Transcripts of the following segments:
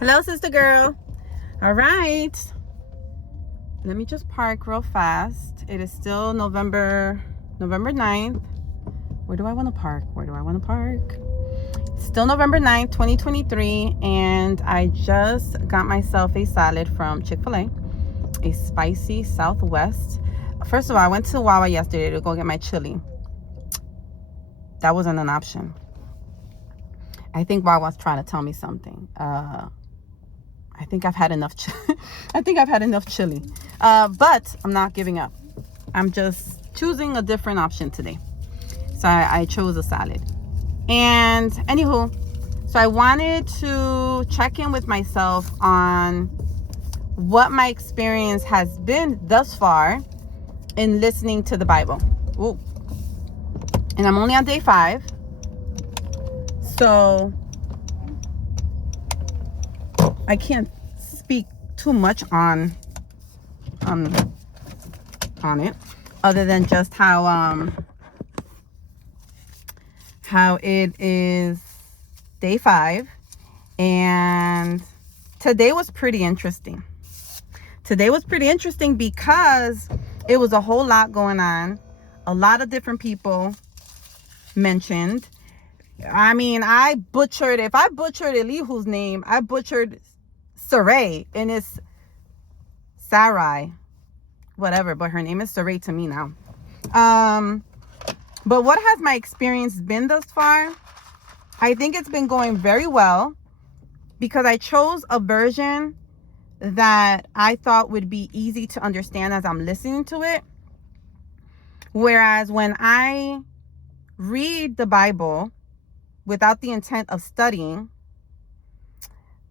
Hello, sister girl. All right. Let me just park real fast. It is still November 9th. Where do I want to park? Still November 9th, 2023. And I just got myself a salad from Chick-fil-A. A spicy Southwest. First of all, I went to Wawa yesterday to go get my chili. That wasn't an option. I think Wawa's trying to tell me something. I think I've had enough. I think I've had enough chili, but I'm not giving up. I'm just choosing a different option today. So I chose a salad. And anywho, so I wanted to check in with myself on what my experience has been thus far in listening to the Bible. Ooh. And I'm only on day 5. So I can't speak too much on it, other than just how it is day 5, and today was pretty interesting. Because it was a whole lot going on, a lot of different people mentioned. I mean, if I butchered Elihu's name, I butchered Sarai, and it's Sarai, whatever, but her name is Sarai to me now. But what has my experience been thus far? I think it's been going very well, because I chose a version that I thought would be easy to understand as I'm listening to it. Whereas when I read the Bible without the intent of studying,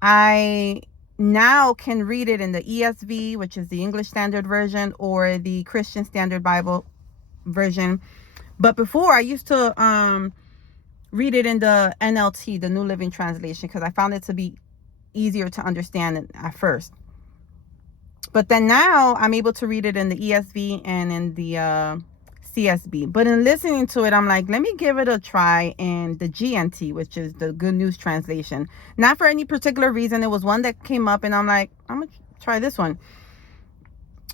I now can read it in the ESV, which is the English Standard Version, or the Christian Standard Bible version. But before, I used to read it in the NLT, the New Living Translation, because I found it to be easier to understand at first. But then now I'm able to read it in the ESV and in the CSB. But in listening to it, I'm like, let me give it a try in the GNT, which is the Good News Translation. Not for any particular reason. It was one that came up, and I'm like, I'm going to try this one.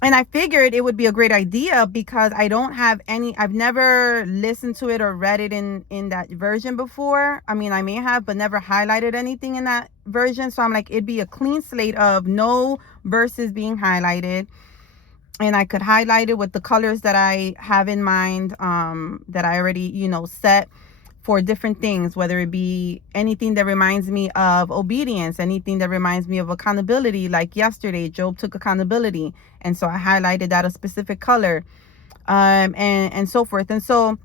And I figured it would be a great idea, because I've never listened to it or read it in that version before. I mean, I may have, but never highlighted anything in that version. So I'm like, it'd be a clean slate of no verses being highlighted. And I could highlight it with the colors that I have in mind, that I already, set for different things, whether it be anything that reminds me of obedience, anything that reminds me of accountability. Like yesterday, Job took accountability, and so I highlighted that a specific color, and so forth. And so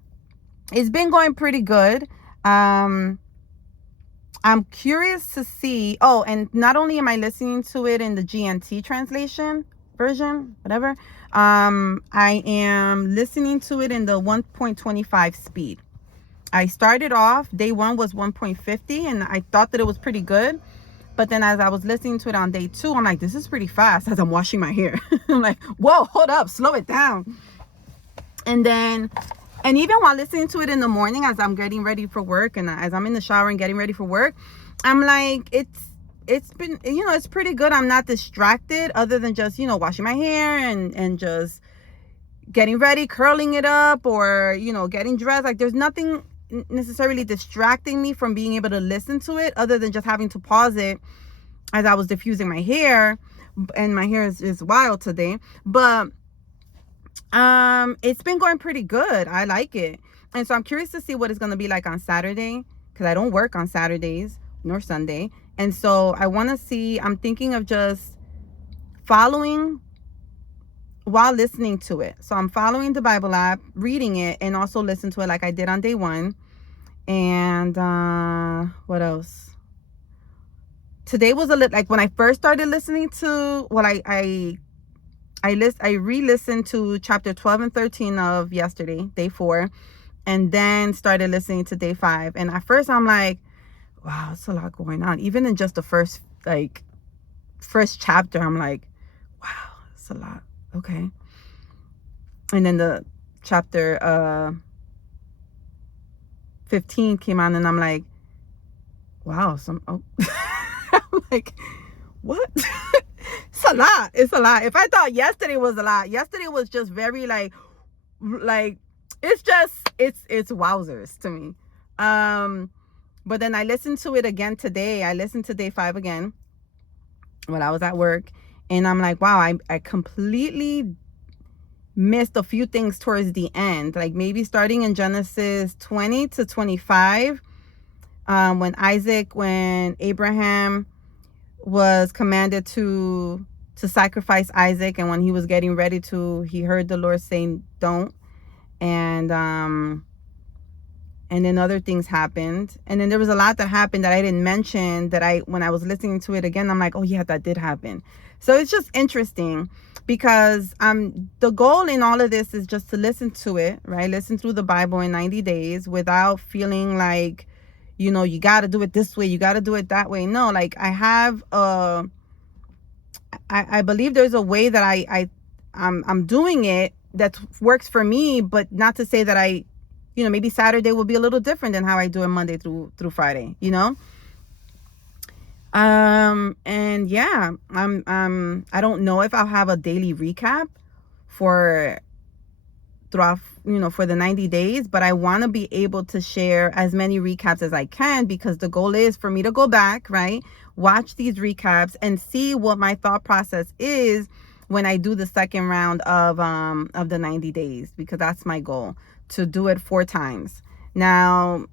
it's been going pretty good. I'm curious to see. Oh, and not only am I listening to it in the GNT translation version, whatever, I am listening to it in the 1.25 speed. I started off, day 1 was 1.50, and I thought that it was pretty good. But then as I was listening to it on day 2, I'm like, this is pretty fast, as I'm washing my hair. I'm like, whoa, hold up, slow it down. And even while listening to it in the morning, as I'm getting ready for work, and as I'm in the shower and getting ready for work, I'm like, it's been, it's pretty good. I'm not distracted, other than just, washing my hair and just getting ready, curling it up, or, getting dressed. Like, there's nothing necessarily distracting me from being able to listen to it, other than just having to pause it as I was diffusing my hair. And my hair is wild today, but it's been going pretty good. I like it. And so I'm curious to see what it's going to be like on Saturday, because I don't work on Saturdays nor Sunday. And so I want to see, I'm thinking of just following while listening to it. So I'm following the Bible app, reading it, and also listen to it like I did on day 1. And what else? Today was a little, like, when I first started listening to, well, I re-listened to chapter 12 and 13 of yesterday, day 4, and then started listening to day 5. And at first I'm like, wow, it's a lot going on. Even in just the first chapter, I'm like, wow, it's a lot. Okay. And then the chapter 15 came on, and I'm like, wow, I'm Like, what? It's a lot. It's a lot. If I thought yesterday was a lot, yesterday was just very like it's just it's wowzers to me. But then I listened to it again today. I listened to day 5 again when I was at work, and I'm like, wow, I completely missed a few things towards the end, like maybe starting in Genesis 20 to 25, when Abraham was commanded to sacrifice Isaac, and when he was getting ready to, he heard the Lord saying don't, and then other things happened, and then there was a lot that happened that I didn't mention, that when I was listening to it again, I'm like, oh yeah, that did happen. So it's just interesting, because the goal in all of this is just to listen to it, right? Listen through the Bible in 90 days without feeling like, you got to do it this way, you got to do it that way. No, like I believe there's a way that I'm doing it that works for me, but not to say that maybe Saturday will be a little different than how I do it Monday through Friday, and yeah, I don't know if I'll have a daily recap for throughout, for the 90 days, but I want to be able to share as many recaps as I can, because the goal is for me to go back, right? Watch these recaps and see what my thought process is when I do the second round of the 90 days, because that's my goal, to do it 4 times. Now,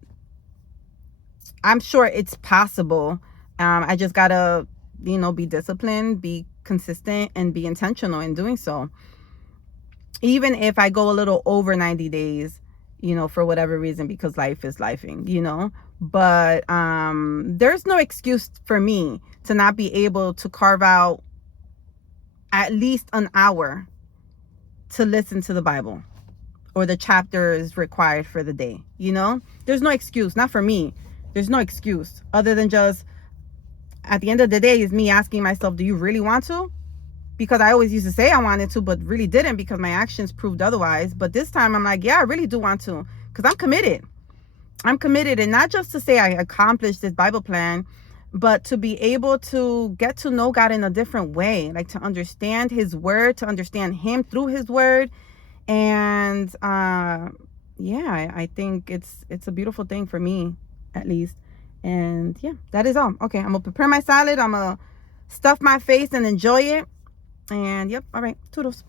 I'm sure it's possible. I just gotta, be disciplined, be consistent, and be intentional in doing so. Even if I go a little over 90 days, for whatever reason, because life is lifing, but there's no excuse for me to not be able to carve out at least an hour to listen to the Bible or the chapters required for the day. There's no excuse, not for me. There's no excuse other than just, at the end of the day, is me asking myself, do you really want to? Because I always used to say I wanted to, but really didn't, because my actions proved otherwise. But this time I'm like, yeah, I really do want to, because I'm committed. I'm committed, and not just to say I accomplished this Bible plan, but to be able to get to know God in a different way, like to understand his word, to understand him through his word. And yeah, I think it's a beautiful thing for me, at least. And yeah, that is all. Okay, I'm gonna prepare my salad. I'm gonna stuff my face and enjoy it. And yep, all right, toodles.